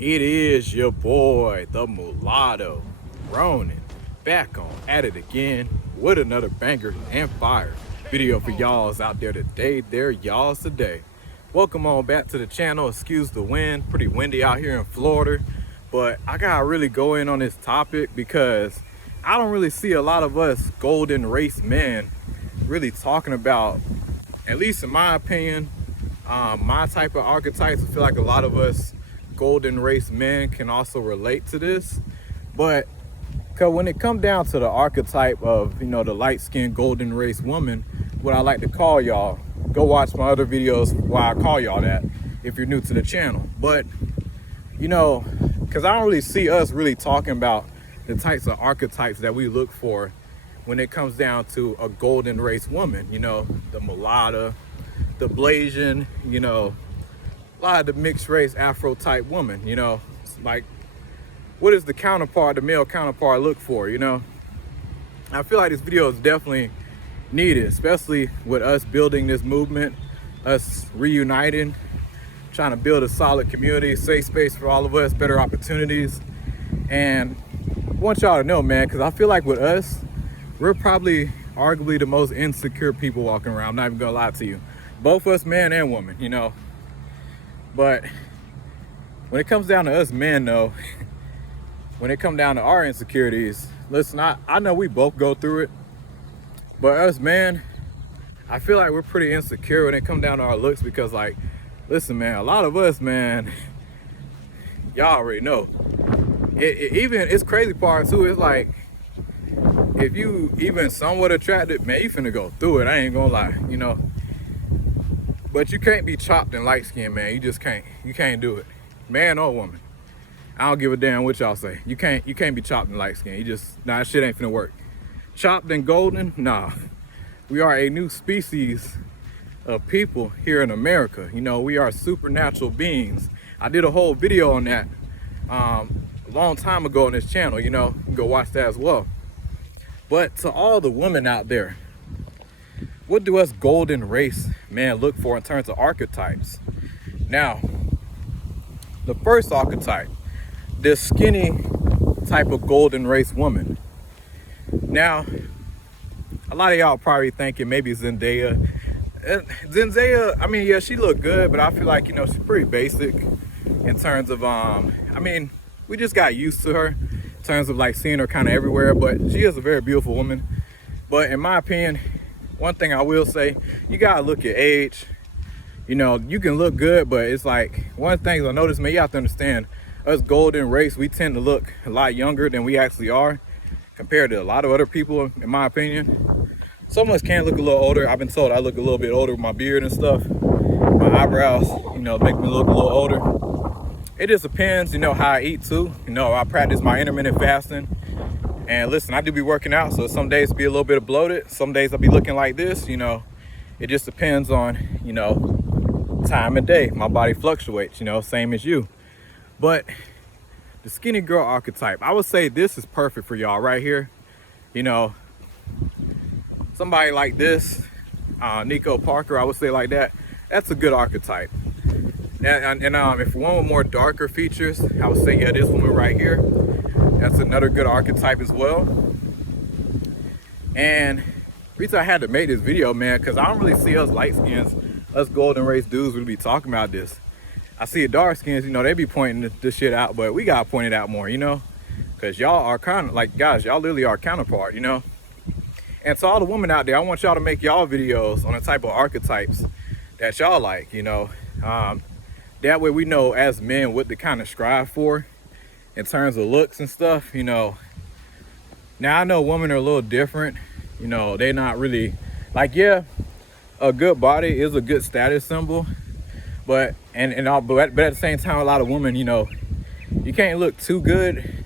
It is your boy, the mulatto, Ronin, back on at it again with another banger and fire video for y'all's out there today. Y'all's today. Welcome on back to the channel. Excuse the wind, pretty windy out here in Florida, but I gotta really go in on this topic because I don't really see a lot of us golden race men really talking about, at least in my opinion, my type of archetypes. I feel like a lot of us golden race men can also relate to this, but because when it comes down to the archetype of, the light-skinned golden race woman, what I like to call y'all, go watch my other videos why I call y'all that if you're new to the channel. But because I don't really see us really talking about the types of archetypes that we look for when it comes down to a golden race woman, the mulatto, the Blasian, a lot of the mixed race Afro type woman, like what is the counterpart, the male counterpart look for, I feel like this video is definitely needed, especially with us building this movement, us reuniting, trying to build a solid community, safe space for all of us, better opportunities. And I want y'all to know, man, because I feel like with us, we're probably arguably the most insecure people walking around. I'm not even gonna lie to you. Both us, man and woman, But when it comes down to us men, though, when it comes down to our insecurities, listen, I know we both go through it, but us men, I feel like we're pretty insecure when it comes down to our looks because, like, listen, man, a lot of us, man, y'all already know. It's crazy part too. It's like, if you even somewhat attracted, man, you finna go through it. I ain't gonna lie, But you can't be chopped in light skin, man. You just can't. You can't do it, man or woman. I don't give a damn what y'all say. You can't be chopped in light skin. That shit ain't finna work. Chopped and golden, nah. We are a new species of people here in America. We are supernatural beings. I did a whole video on that a long time ago on this channel. You can go watch that as well. But to all the women out there, what do us golden race men look for in terms of archetypes? Now, the first archetype, this skinny type of golden race woman. Now, a lot of y'all probably thinking maybe Zendaya. Zendaya, I mean, yeah, she look good, but I feel like, she's pretty basic in terms of, we just got used to her in terms of like seeing her kind of everywhere, but she is a very beautiful woman. But in my opinion, one thing I will say, you gotta look at age. You can look good, but it's like, one of the things I noticed, man, you have to understand, us golden race, we tend to look a lot younger than we actually are compared to a lot of other people, in my opinion. Some of us can look a little older. I've been told I look a little bit older with my beard and stuff. My eyebrows, make me look a little older. It just depends, how I eat too. I practice my intermittent fasting. And listen, I do be working out, so some days be a little bit bloated. Some days I'll be looking like this, It just depends on, time of day. My body fluctuates, same as you. But the skinny girl archetype, I would say this is perfect for y'all right here. Somebody like this, Nico Parker, I would say like that. That's a good archetype. And if one with more darker features, I would say, yeah, this woman right here, that's another good archetype as well. And the reason I had to make this video, man, because I don't really see us light skins, us golden race dudes really be talking about this. I see the dark skins, they be pointing this shit out, but we gotta point it out more, because y'all are kind of like, guys, y'all literally are counterpart, And to all the women out there, I want y'all to make y'all videos on the type of archetypes that y'all like, That way we know as men what to kind of strive for in terms of looks and stuff, Now I know women are a little different, they're not really like, yeah, a good body is a good status symbol, but at the same time, a lot of women, you can't look too good.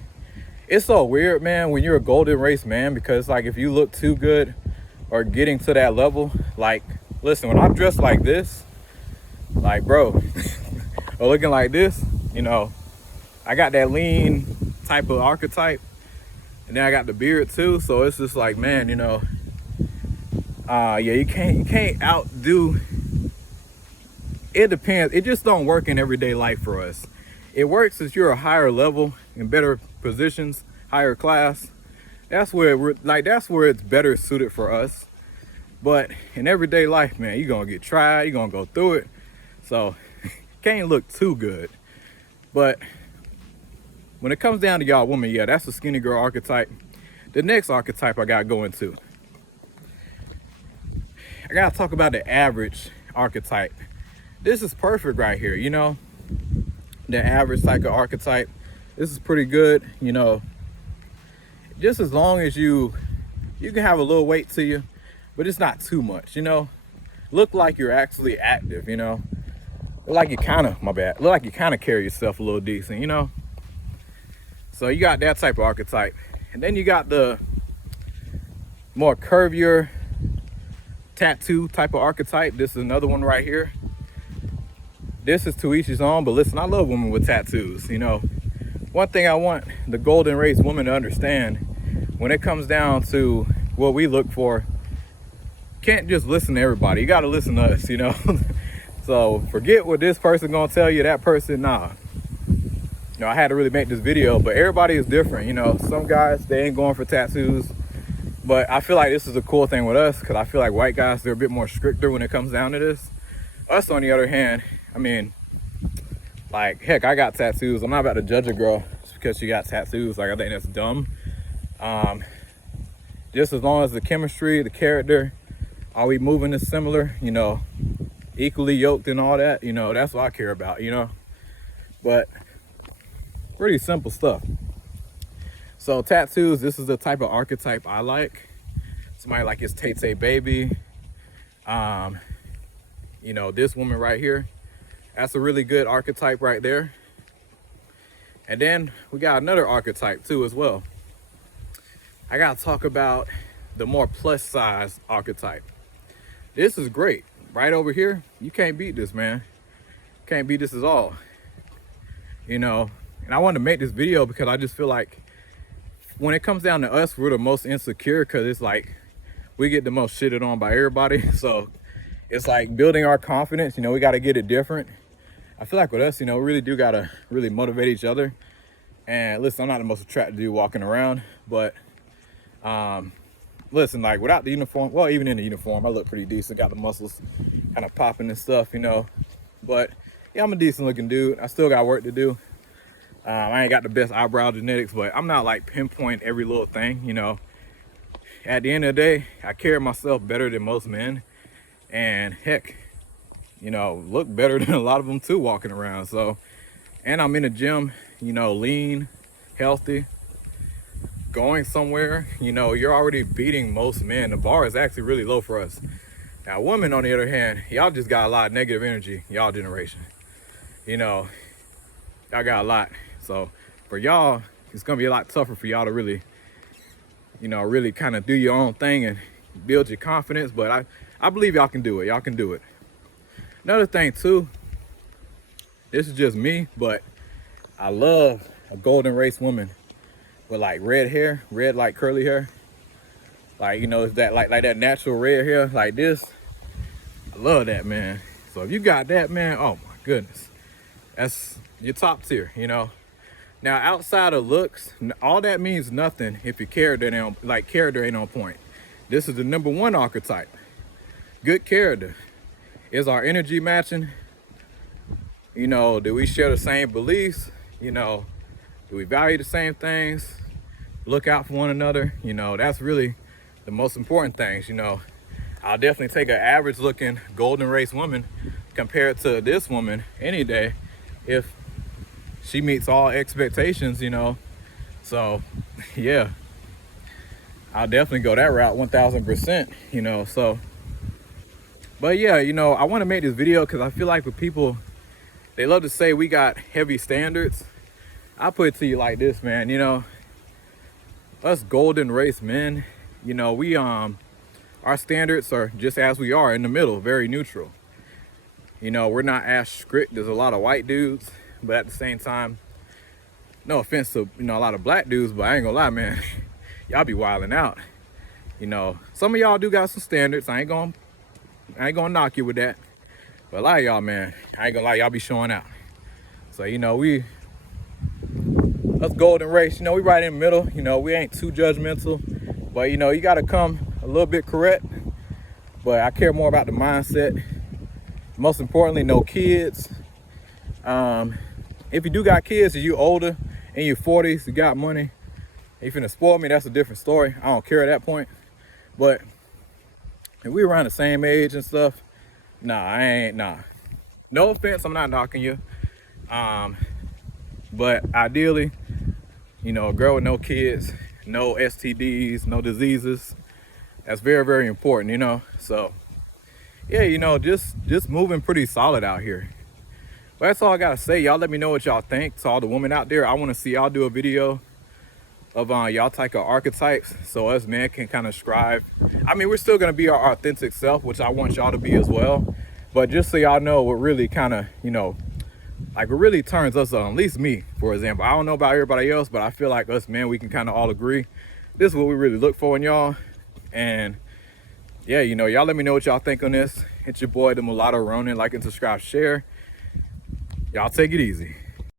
It's so weird, man, when you're a golden race man, because like if you look too good or getting to that level, like, listen, when I'm dressed like this, like, bro, or looking like this, I got that lean type of archetype, and then I got the beard too, so it's just like, man, yeah, you can't outdo. It depends. It just don't work in everyday life for us. It works as you're a higher level in better positions, higher class. That's where it's better suited for us. But in everyday life, man, you're gonna get tried, you're gonna go through it. So can't look too good. But when it comes down to y'all women, yeah, that's the skinny girl archetype. The next archetype I gotta go into, I gotta talk about the average archetype. This is perfect right here, you know, the average type of archetype. This is pretty good, you know, just as long as you can have a little weight to you, but it's not too much, you know. Look like you're actually active, you know. Look like you kind of, look like you kind of carry yourself a little decent, you know. So you got that type of archetype. And then you got the more curvier tattoo type of archetype. This is another one right here. This is to each his own, but listen, I love women with tattoos, you know. One thing I want the golden race woman to understand, when it comes down to what we look for, can't just listen to everybody. You got to listen to us, you know. So forget what this person gonna tell you, that person, nah. You know, I had to really make this video, but everybody is different, you know. Some guys, they ain't going for tattoos, but I feel like this is a cool thing with us, because I feel like white guys, they're a bit more stricter when it comes down to this. Us, on the other hand, I mean, like, heck, I got tattoos. I'm not about to judge a girl just because she got tattoos. Like, I think that's dumb. Just as long as the chemistry, the character, are we moving is similar, you know, equally yoked and all that, you know, that's what I care about, you know. But pretty simple stuff. So tattoos, this is the type of archetype I like. Somebody like his Tay baby. You know, this woman right here, that's a really good archetype right there. And then we got another archetype too as well. I gotta talk about the more plus size archetype. This is great. Right over here, you can't beat this, man. Can't beat this at all. You know, and I wanted to make this video because I just feel like when it comes down to us, we're the most insecure, because it's like we get the most shitted on by everybody. So it's like building our confidence, you know, we got to get it different. I feel like with us, you know, we really do got to really motivate each other. And listen, I'm not the most attractive dude walking around, but listen, like without the uniform, well, even in the uniform, I look pretty decent, got the muscles kind of popping and stuff, you know. But yeah, I'm a decent looking dude. I still got work to do. I ain't got the best eyebrow genetics, but I'm not like pinpoint every little thing, you know. At the end of the day, I carry myself better than most men, and heck, you know, look better than a lot of them too walking around. So, and I'm in the gym, you know, lean, healthy, going somewhere, you know, you're already beating most men. The bar is actually really low for us. Now, women, on the other hand, y'all just got a lot of negative energy, y'all generation. You know, y'all got a lot. So for y'all, it's gonna be a lot tougher for y'all to really, you know, really kind of do your own thing and build your confidence. But I believe y'all can do it. Y'all can do it. Another thing too, this is just me, but I love a golden race woman with like red hair, red like curly hair. Like, you know, it's that like that natural red hair like this. I love that, man. So if you got that, man, oh my goodness, that's your top tier, you know. Now, outside of looks, all that means nothing if your character ain't on point. This is the #1 archetype. Good character. Is our energy matching? You know, do we share the same beliefs? You know, do we value the same things? Look out for one another? You know, that's really the most important things, you know. I'll definitely take an average looking golden race woman compared to this woman any day if she meets all expectations, you know. So yeah, I'll definitely go that route 1000%, you know. So, but yeah, you know, I want to make this video because I feel like with people, they love to say we got heavy standards. I put it to you like this, man, you know, us golden race men, you know, we our standards are just as we are, in the middle, very neutral. You know, we're not as strict as a lot of white dudes, but at the same time, no offense to, you know, a lot of black dudes, but I ain't gonna lie, man, y'all be wilding out. You know, some of y'all do got some standards. I ain't gonna knock you with that. But a lot of y'all, man, I ain't gonna lie, y'all be showing out. So, you know, we us golden race, you know, we right in the middle. You know, we ain't too judgmental, but you know, you got to come a little bit correct. But I care more about the mindset. Most importantly, no kids. If you do got kids and you older, in your 40s, you got money, you finna spoil me, that's a different story. I don't care at that point. But if we around the same age and stuff, nah. No offense, I'm not knocking you. But ideally, you know, a girl with no kids, no STDs, no diseases, that's very, very important, you know. So yeah, you know, just moving pretty solid out here. But that's all I gotta say. Y'all let me know what y'all think. To all the women out there, I want to see y'all do a video of y'all type of archetypes, so us men can kind of strive. I mean, we're still gonna be our authentic self, which I want y'all to be as well. But just so y'all know what really kind of, you know, like what really turns us on, at least me, for example. I don't know about everybody else, but I feel like us men, we can kind of all agree this is what we really look for in y'all. And yeah, you know, y'all let me know what y'all think on this. It's your boy, the Mulatto Ronin. Like and subscribe, share. Y'all take it easy.